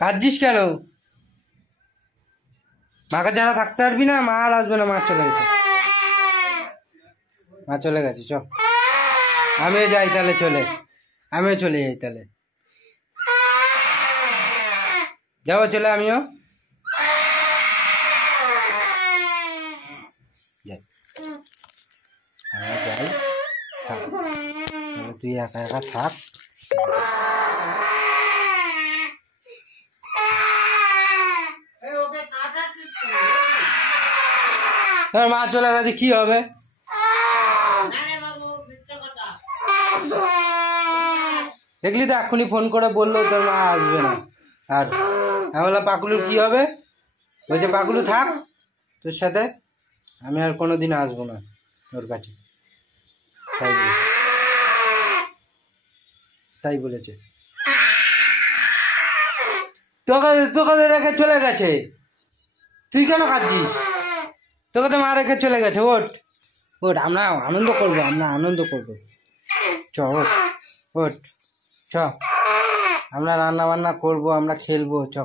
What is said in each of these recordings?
কাঁদছিস কেন? মাকে যারা থাকতে পারবি না, মা আর আসবে না, মা চলে গেছে। মা চলে গেছে, চ আমিও যাই তাহলে, আমিও চলে যাই তাহলে, যাবো চলে আমিও যাই। যাই তাহলে তুই একা একা থাক। মা চলে গেছে, কি হবে? দেখলি তো এখনই ফোন করে বললো তোর মা আসবে না। আর আমি বললাম পাকুলুর কি হবে? বলছে পাকুলু থাক তোর সাথে, আমি আর কোনোদিন আসবো না ওর কাছে, তাই বলেছে। তোকে রেখে চলে গেছে, তুই কেন কাঁদছিস? তোকে তো মা রেখে চলে গেছে। ওঠ ওঠ, আমরা আনন্দ করবো, চ ওঠ ওঠ, চ আমরা রান্না বান্না করবো, আমরা খেলবো, চ।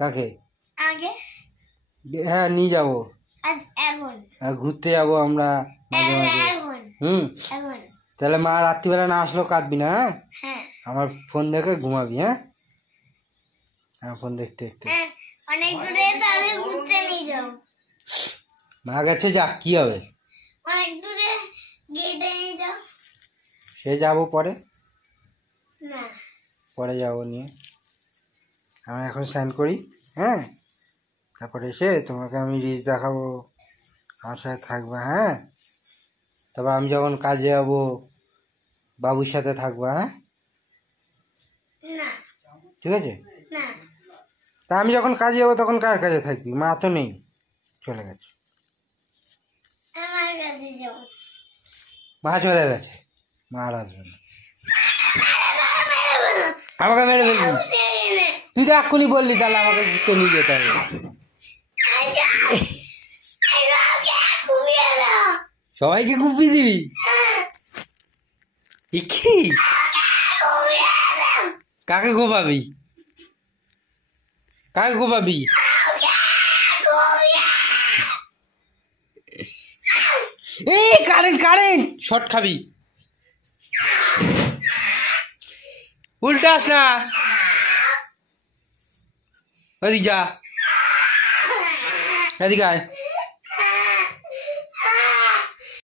কাকে? হ্যাঁ নিয়ে যাবো, ঘুরতে যাবো আমরা মাঝে মাঝে। তাহলে মা রাত্রিবেলা না আসলেও কাঁদবি না? হ্যাঁ, আমার ফোন দেখে ঘুমাবি। হ্যাঁ, আমার ফোন দেখতে দেখতে অনেক দূরে তাহলে ঘুরতে নিয়ে যাও। মা গেছে, যা কি হবে, অনেক দূরে গেটে নিয়ে যাও। সে যাবো পরে, না পরে যাবো নিয়ে। আমি এখন স্নান করি, হ্যাঁ, তারপরে এসে তোমাকে আমি রিলস দেখাবো, আমার সাথে থাকবে। হ্যাঁ, তারপর আমি যখন কাজে যাবো বাবুর সাথে থাকবা। হ্যাঁ, ঠিক আছে। তা আমি যখন কাজে যাবো তখন কার কাছে থাকবি? মা তো নেই, চলে গেছে। মা চলে গেছে, মা আর আসবে না। আমাকে মেরে ফেলবি? তুই তো এক্ষুনি বললি তাহলে আমাকে ঘুরতে নিয়ে যেতে হবে। সবাইকে কুপি দিবি? কি কাকে গোপাবি? কাকে গোপাবি? এই কারেন্ট শর্ট খাবি, উল্টাস না, ওদিক যা, এদিকে আয়।